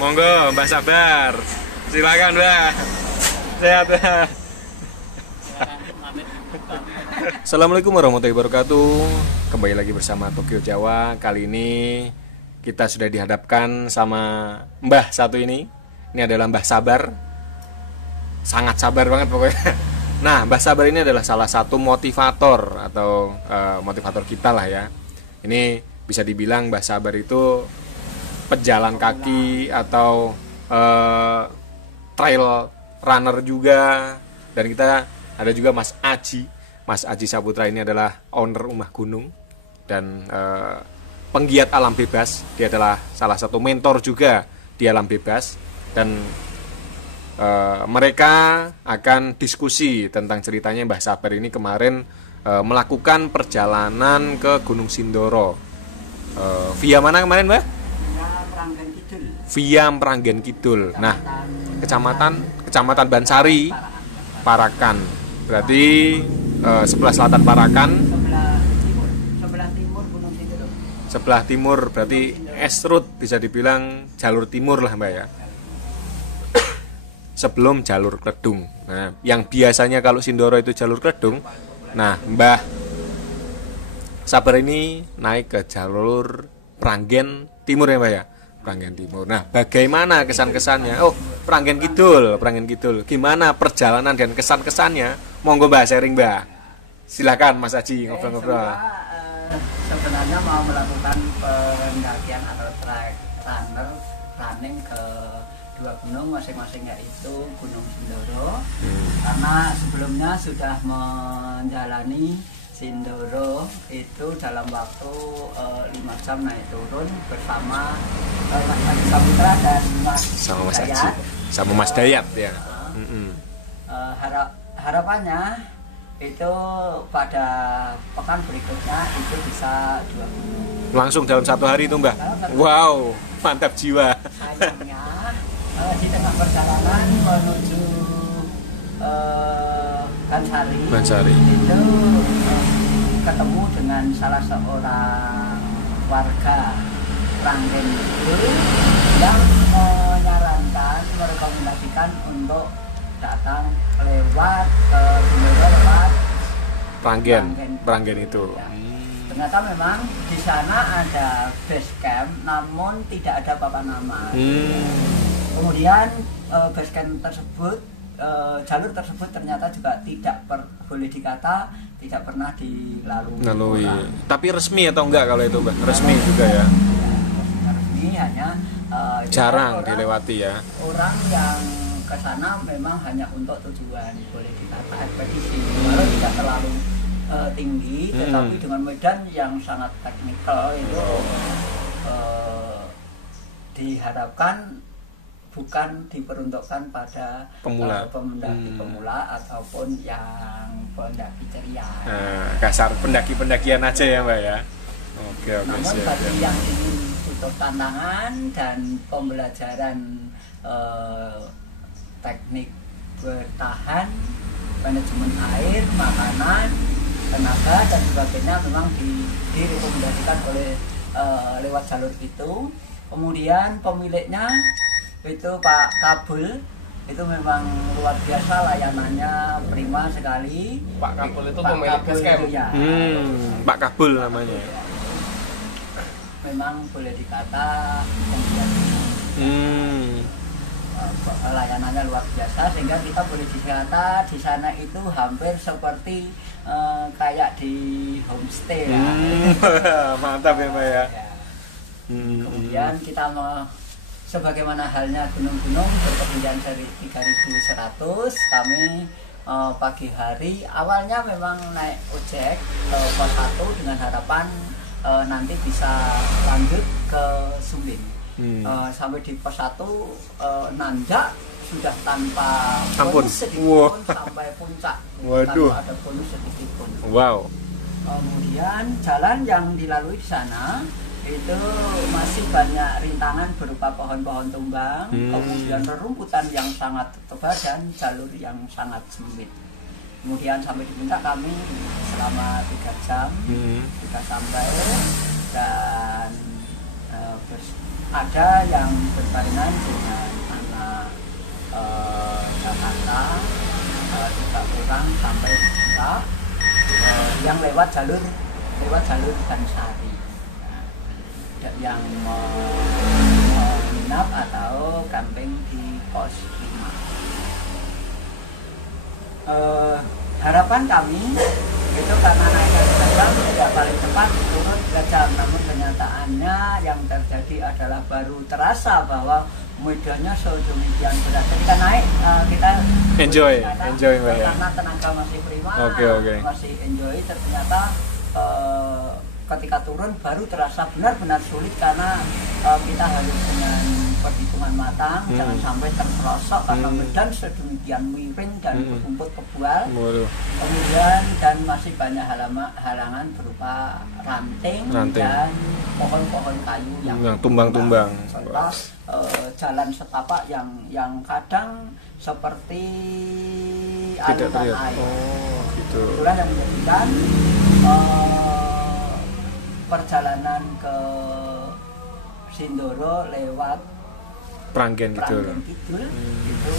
Monggo Mbah Sabar. Silakan Mbah. Sehat Mbah. Assalamualaikum warahmatullahi wabarakatuh. Kembali lagi bersama Tokyo Jawa. Kali ini kita sudah dihadapkan sama Mbah satu ini. Ini adalah Mbah Sabar. Sangat sabar banget pokoknya. Nah, Mbah Sabar ini adalah salah satu motivator atau motivator kita lah ya. Ini bisa dibilang Mbah Sabar itu pejalan kaki atau trail runner juga. Dan kita ada juga Mas Aji Saputra ini adalah owner Rumah Gunung dan penggiat alam bebas. Dia adalah salah satu mentor juga di alam bebas. Dan mereka akan diskusi tentang ceritanya Mbah Sabar ini kemarin melakukan perjalanan ke Gunung Sindoro. Via mana kemarin Mbah? Via Meranggen Kidul. Nah, Kecamatan Bansari, Parakan. Berarti sebelah selatan Parakan. Sebelah timur berarti Esrut, bisa dibilang jalur timur lah Mbak ya. Sebelum jalur Kledung. Nah, yang biasanya kalau Sindoro itu jalur Kledung. Nah, Mbah Sabar ini naik ke jalur Meranggen Timur ya Mbak ya. Meranggen Timur. Nah, bagaimana kesan-kesannya? Oh, Meranggen Kidul. Gimana perjalanan dan kesan-kesannya? Monggo Mbak sharing Mbak. Silakan Mas Aji ngobrol-ngobrol. Sebenarnya mau melakukan pendakian atau running ke dua gunung masing-masing, yaitu Gunung Sindoro. Karena sebelumnya sudah menjalani Sindoro itu dalam waktu 5 jam naik turun bersama Mas Aji Saputra dan Mas Dayat. Sama Mas Dayat ya. Harapannya itu pada pekan berikutnya itu bisa 2 gunung. Langsung dalam 1 hari itu Mbak. Wow, mantap jiwa. Sayangnya di tengah perjalanan menuju Bansari itu ketemu dengan salah seorang warga Meranggen Kidul yang menyarankan, merekomendasikan untuk datang lewat lewat Meranggen itu. Ya. Ternyata memang di sana ada base camp, namun tidak ada papan nama. Kemudian base camp tersebut, jalur tersebut ternyata juga boleh dikata tidak pernah dilalui. Tapi resmi atau enggak kalau itu Mbak? Resmi juga ya. Resmi, hanya jarang dilewati ya. Orang yang ke sana memang hanya untuk tujuan boleh dikata ekspedisi, walau tidak terlalu tinggi, tetapi dengan medan yang sangat teknikal itu diharapkan bukan diperuntukkan pada pendaki pemula ataupun yang pendaki ceria. Kasar pendaki-pendakian aja ya Mbak ya. Oke. Namun bagi yang ingin butuh tantangan dan pembelajaran teknik bertahan, manajemen air, makanan, tenaga dan sebagainya memang direkomendasikan oleh lewat jalur itu. Kemudian pemiliknya itu Pak Kabul, itu memang luar biasa, layanannya prima sekali. Pak Kabul itu pemilik base camp. Ya, Pak Kabul namanya. Memang boleh dikata layanannya luar biasa, sehingga kita boleh dikata di sana itu hampir seperti kayak di homestay ya. Mantap ya Mbak ya. Kemudian kita sebagaimana halnya gunung-gunung berketinggian dari 3.100, kami pagi hari awalnya memang naik ojek ke pos 1 dengan harapan nanti bisa lanjut ke Sumbing. Sampai di pos 1 nanjak sudah tanpa bonus sedikit pun sampai puncak. Waduh. Tanpa ada bonus sedikit pun. Wow. Kemudian jalan yang dilalui di sana itu masih banyak rintangan berupa pohon-pohon tumbang, kemudian rerumputan yang sangat tebal dan jalur yang sangat sempit. Kemudian sampai di puncak kami selama 3 jam kita sampai dan ada yang berbarengan dengan anak Jakarta juga pulang sampai di Puncak yang lewat jalur Bansari, yang menginap atau camping di pos 5. Harapan kami itu karena naik dari jam tidak paling cepat turun 3 jam, namun kenyataannya yang terjadi adalah baru terasa bahwa medannya sedemikian berat. Ketika naik kita enjoy Mbak ya, karena tenaga masih prima, masih enjoy. Ternyata ketika turun baru terasa benar-benar sulit karena kita harus dengan perhitungan matang, jangan sampai terperosok karena medan sedemikian miring dan berrumput tebal. Kemudian dan masih banyak halangan berupa ranting. Dan pohon-pohon kayu yang tumbang-tumbang. Serta jalan setapak yang kadang seperti aliran air. Gitu. Itulah yang menjadikan perjalanan ke Sindoro lewat Pranggen Kidul itu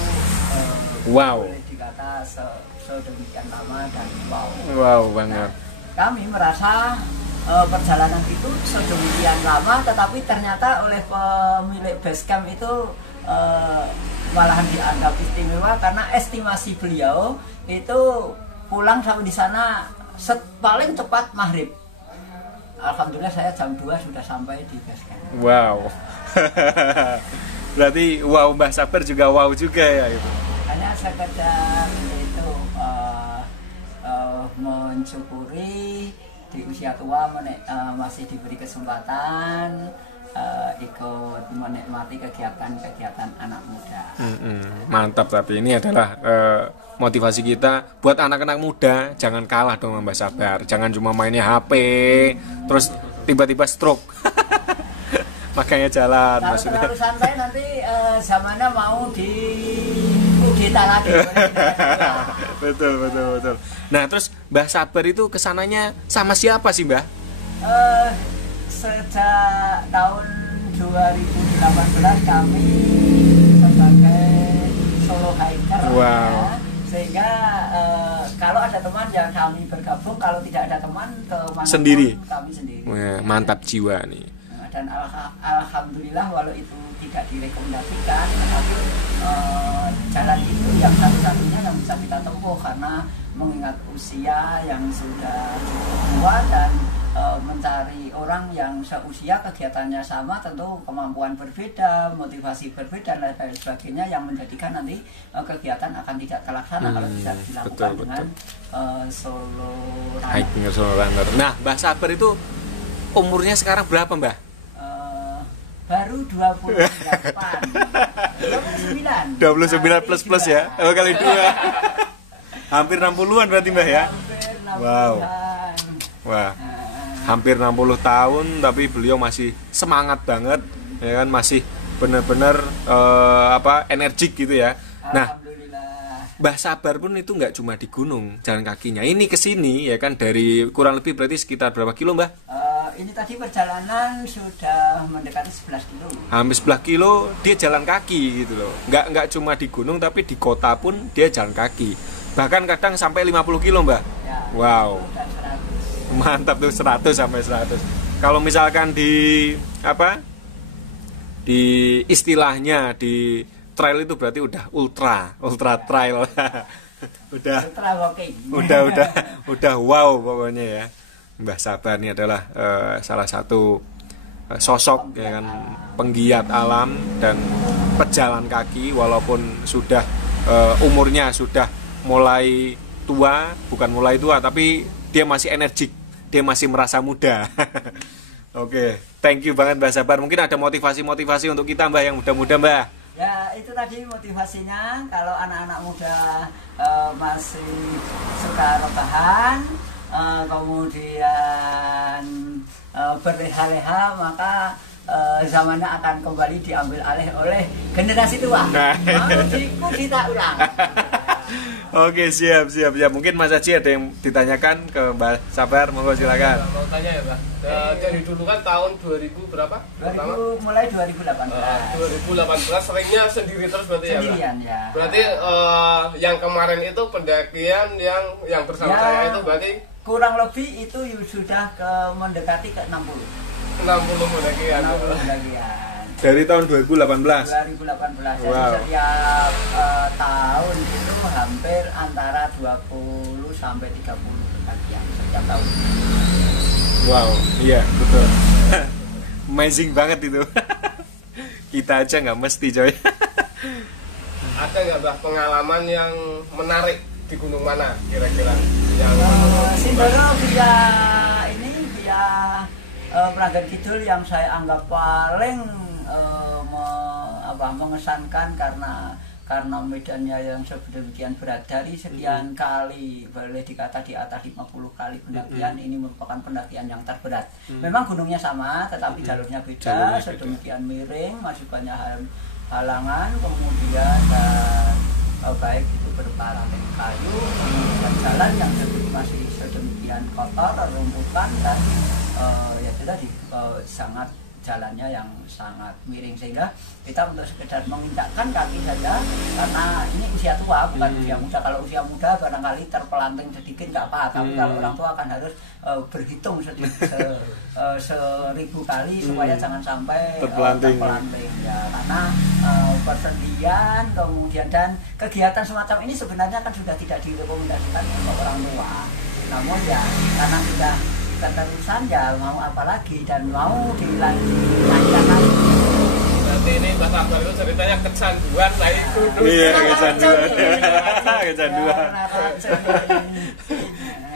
wow, boleh dikata sedemikian lama dan wow banget. Kami merasa perjalanan itu sedemikian lama, tetapi ternyata oleh pemilik basecamp itu malahan dianggap istimewa karena estimasi beliau itu pulang sampai di sana paling cepat maghrib. Alhamdulillah saya jam 2 sudah sampai di basecamp. Wow. Berarti wow, Mbah Sabar juga wow juga ya itu. Hanya sekedar itu mensyukuri di usia tua masih diberi kesempatan ikut menikmati kegiatan anak muda. Mantap, tapi ini adalah motivasi kita buat anak-anak muda, jangan kalah dong Mbah Sabar, jangan cuma mainnya HP terus tiba-tiba stroke. Makanya jalan. Kalau maksudnya terlalu santai nanti zamannya mau di kudeta lagi. betul. Nah terus Mbah Sabar itu kesananya sama siapa sih Mbah? Sejak tahun 2018 kami sebagai solo hiker. Wow. Ya, sehingga kalau ada teman yang kami bergabung, kalau tidak ada teman sendiri. Kami sendiri. Wah, mantap jiwa nih. Dan alhamdulillah walau itu tidak direkomendasikan, tapi jalan itu yang satu-satunya yang bisa kita tempuh karena mengingat usia yang sudah cukup tua dan mencari orang yang seusia kegiatannya sama, tentu kemampuan berbeda, motivasi berbeda dan lain sebagainya yang menjadikan nanti kegiatan akan tidak terlaksana kalau bisa dilakukan dengan solo runner. Nah, Mbah Sabar itu umurnya sekarang berapa Mbah? Baru 29 plus ya. Oh, kali 2. Hampir 60-an berarti Mbah ya. Wow. Wah. Hampir 60 tahun tapi beliau masih semangat banget ya kan, masih benar-benar energik gitu ya. Nah, Mbah Sabar pun itu nggak cuma di gunung jalan kakinya. Ini ke sini ya kan dari kurang lebih berarti sekitar berapa kilo Mbah? Ini tadi perjalanan sudah mendekati 11 kilo. Hampir 11 kilo dia jalan kaki gitu loh. Nggak cuma di gunung tapi di kota pun dia jalan kaki. Bahkan kadang sampai 50 kilo Mbah. Ya, wow. Mantap tuh, 100 sampai 100. Kalau misalkan di istilahnya di trail itu berarti udah ultra trail. udah wow pokoknya ya. Mbah Sabar ini adalah salah satu sosok ya kan, penggiat alam dan pejalan kaki walaupun sudah umurnya sudah mulai tua, bukan mulai tua tapi dia masih energik, dia masih merasa muda. Oke, thank you banget Mbah Sabar. Mungkin ada motivasi untuk kita Mbah yang muda-muda Mbah. Ya itu tadi motivasinya, kalau anak-anak muda masih suka rebahan, kemudian berleha-leha, maka zamannya akan kembali diambil alih oleh generasi tua. Mau dikudeta ulang. Oke, siap. Mungkin Mas Aji ada yang ditanyakan ke Mbak Sabar, monggo silakan. Mau tanya ya, Pak. Dari dulu kan tahun 2000 berapa? 2000, mulai 2018. 2018 seringnya sendiri terus berarti ya, Pak? Sendirian ya. Berarti yang kemarin itu pendakian yang bersama Ya, saya itu berarti kurang lebih itu sudah mendekati ke 60. 60 pendakian. 60 pendakian. Dari tahun 2018. 2018. Jadi Wow. setiap tahun itu hampir antara 20 sampai 30 pendakian setiap tahun. Wow, iya betul. Amazing banget itu. Kita aja nggak mesti coy. Ada nggak Mbah pengalaman yang menarik di gunung mana kira-kira? Yang Sindoro via Pragan Kidul yang saya anggap paling mengesankan karena medannya yang sedemikian berat. Dari sekian kali, boleh dikata di atas 50 kali pendakian, ini merupakan pendakian yang terberat. Memang gunungnya sama, tetapi jalurnya beda, sedemikian miring, masih banyak halangan, kemudian baik itu berupa ranting kayu, kemudian jalan yang masih sedemikian kotor, rumpukan, dan ya sudah sangat jalannya yang sangat miring, sehingga kita untuk sekedar menginjakkan kaki saja, karena ini usia tua bukan usia muda. Kalau usia muda barangkali terpelanting sedikit nggak apa, tapi kalau orang tua akan harus berhitung 1000 kali supaya jangan sampai terpelanting ya, karena persendian kemudian dan kegiatan semacam ini sebenarnya kan sudah tidak direkomendasikan untuk orang tua, namun ya karena sudah keterusan ya mau apa lagi, dan mau dilanjutkan lagi. berarti ini Mbak Sabar itu ceritanya kecanduan naik gunung. Iya, kecanduan.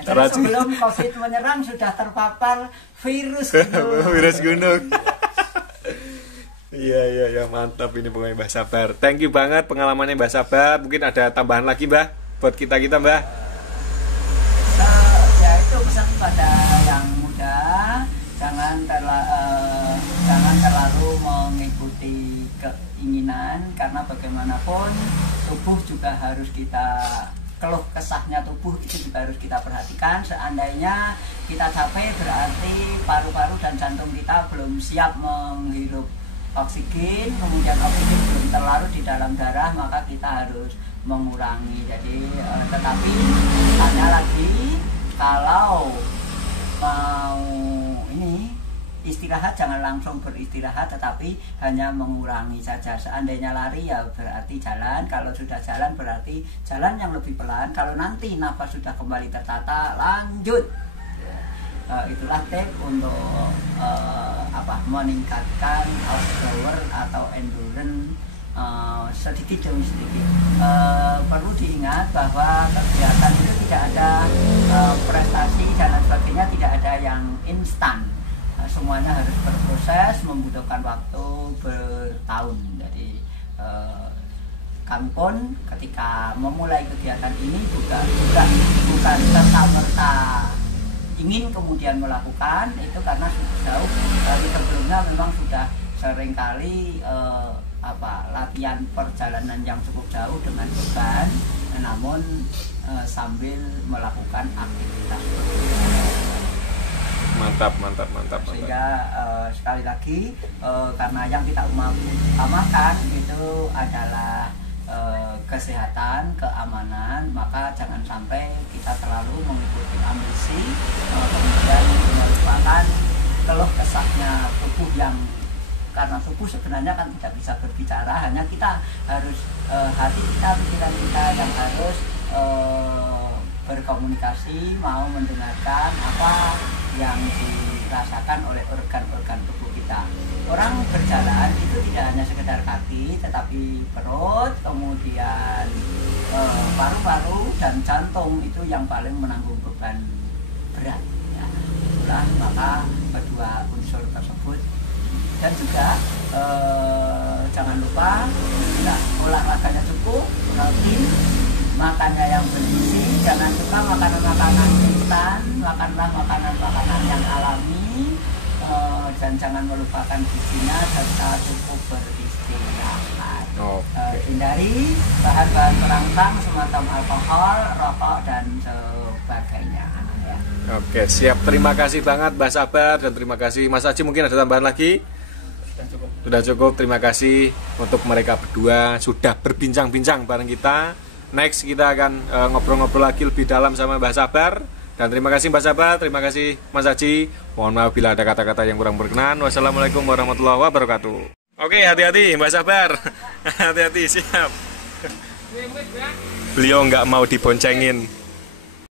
Jadi sebelum COVID menyerang sudah terpapar virus gunung. Virus gunung. Iya, mantap ini pokoknya Mbak Sabar. Thank you banget pengalamannya Mbak Sabar. Mungkin ada tambahan lagi Mbak buat kita Mbak. Ya itu pesan pada yang muda, jangan terlalu mengikuti keinginan, karena bagaimanapun tubuh juga harus kita keluh kesahnya, tubuh itu juga harus kita perhatikan. Seandainya kita capek berarti paru-paru dan jantung kita belum siap menghirup oksigen, kemudian oksigen belum terlarut di dalam darah, maka kita harus mengurangi. Jadi tetapi hanya lagi kalau mau ini istirahat, jangan langsung beristirahat, tetapi hanya mengurangi saja. Seandainya lari ya berarti jalan, kalau sudah jalan berarti jalan yang lebih pelan. Kalau nanti nafas sudah kembali tertata, lanjut. Itulah tips untuk meningkatkan outdoor atau endurance sedikit demi sedikit. Perlu diingat bahwa kegiatan itu tidak ada prestasi dan lain sebagainya, tidak ada yang instan. Semuanya harus berproses, membutuhkan waktu bertahun. Jadi kami pun ketika memulai kegiatan ini bukan serta-merta ingin kemudian melakukan itu, karena jauh dari sebelumnya memang sudah seringkali latihan perjalanan yang cukup jauh dengan beban, namun sambil melakukan aktivitas. Mantap. Sehingga sekali lagi karena yang kita utamakan itu adalah kesehatan, keamanan, maka jangan sampai kita terlalu mengikuti ambisi, kemudian melupakan keluh kesahnya tubuh, yang karena tubuh sebenarnya kan tidak bisa berbicara, hanya kita harus hati kita, pikiran kita yang harus berkomunikasi, mau mendengarkan apa yang dirasakan oleh organ-organ tubuh kita. Orang berjalan itu tidak hanya sekedar kaki, tetapi perut, kemudian paru-paru dan jantung itu yang paling menanggung beban berat. Ya, itulah maka kedua unsur tersebut. Dan juga jangan lupa olahraganya cukup, rutin, makannya yang bergizi, jangan suka makanan-makanan instan, makanlah makanan-makanan yang alami, dan jangan melupakan gizinya serta cukup beristirahat. Hindari bahan-bahan perangsang semacam alkohol, rokok dan sebagainya. Ya. Oke, siap. Terima kasih banget Mbah Sabar dan terima kasih Mas Aji. Mungkin ada tambahan lagi? Sudah cukup. Terima kasih untuk mereka berdua sudah berbincang-bincang bareng kita. Next kita akan ngobrol-ngobrol lagi lebih dalam sama Mbah Sabar. Dan terima kasih Mbah Sabar, terima kasih Mas Aji. Mohon maaf bila ada kata-kata yang kurang berkenan. Wassalamualaikum warahmatullahi wabarakatuh. Oke, hati-hati Mbah Sabar. Hati-hati, siap. Beliau nggak mau diboncengin.